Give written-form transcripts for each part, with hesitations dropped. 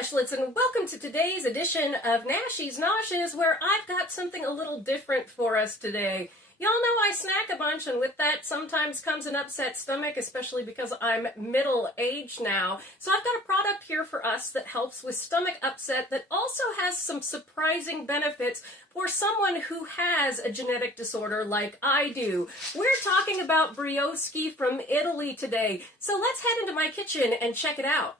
Nashlets, and welcome to today's edition of Nashies, where I've got something a little different for us today. Y'all know I snack a bunch, and with that sometimes comes an upset stomach, especially because I'm middle-aged now. So I've got a product here for us that helps with stomach upset that also has some surprising benefits for someone who has a genetic disorder like I do. We're talking about Brioschi from Italy today, so let's head into my kitchen and check it out.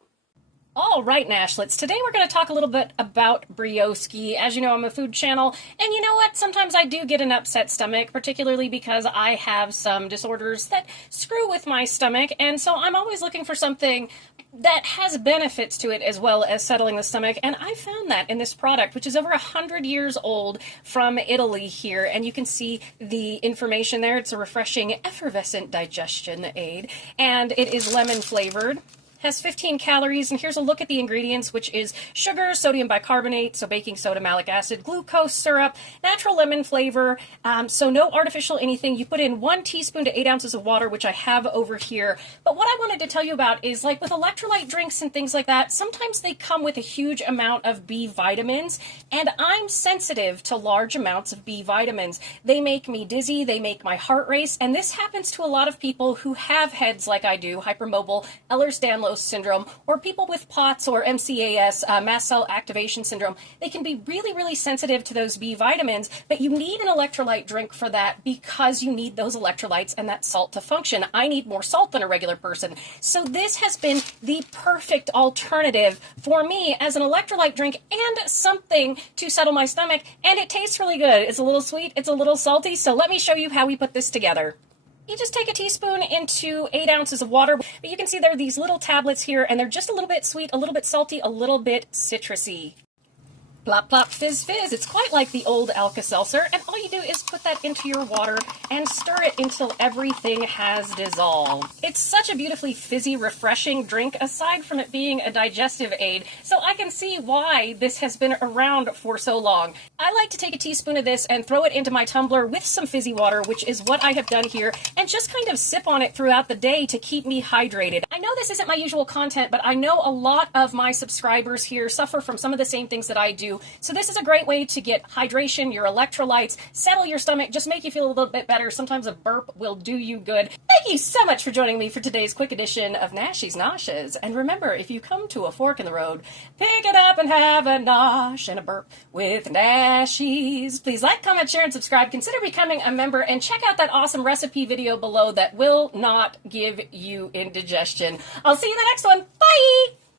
All right, Nashlets, today we're going to talk a little bit about Brioschi. As you know, I'm a food channel, and you know what? Sometimes I do get an upset stomach, particularly because I have some disorders that screw with my stomach, and so I'm always looking for something that has benefits to it as well as settling the stomach, and I found that in this product, which is over 100 years old, from Italy here, and you can see the information there. It's a refreshing effervescent digestion aid, and it is lemon flavored. Has 15 calories, and here's a look at the ingredients, which is sugar, sodium bicarbonate, so baking soda, malic acid, glucose syrup, natural lemon flavor, so no artificial anything. You put in 1 teaspoon to 8 ounces of water, which I have over here. But what I wanted to tell you about is, like with electrolyte drinks and things like that, sometimes they come with a huge amount of B vitamins, and I'm sensitive to large amounts of B vitamins. They make me dizzy, they make my heart race, and this happens to a lot of people who have heads like I do, hypermobile, Ehlers-Danlos syndrome, or people with POTS or MCAS, mast cell activation syndrome. They can be really, really sensitive to those B vitamins, but you need an electrolyte drink for that because you need those electrolytes and that salt to function. I need more salt than a regular person. So this has been the perfect alternative for me as an electrolyte drink and something to settle my stomach, and it tastes really good. It's a little sweet, it's a little salty, so let me show you how we put this together. You just take a teaspoon into 8 ounces of water, but you can see there are these little tablets here, and they're just a little bit sweet, a little bit salty, a little bit citrusy. Plop, plop, fizz, fizz. It's quite like the old Alka-Seltzer, and all you do is put that into your water and stir it until everything has dissolved. It's such a beautifully fizzy, refreshing drink, aside from it being a digestive aid, so I can see why this has been around for so long. I like to take a teaspoon of this and throw it into my tumbler with some fizzy water, which is what I have done here, and just kind of sip on it throughout the day to keep me hydrated. I know this isn't my usual content, but I know a lot of my subscribers here suffer from some of the same things that I do. So this is a great way to get hydration, your electrolytes, settle your stomach, just make you feel a little bit better. Sometimes a burp will do you good. Thank you so much for joining me for today's quick edition of Nashies. And remember, if you come to a fork in the road, pick it up and have a nosh and a burp with Nashies. Please like, comment, share, and subscribe. Consider becoming a member and check out that awesome recipe video below that will not give you indigestion. I'll see you in the next one. Bye!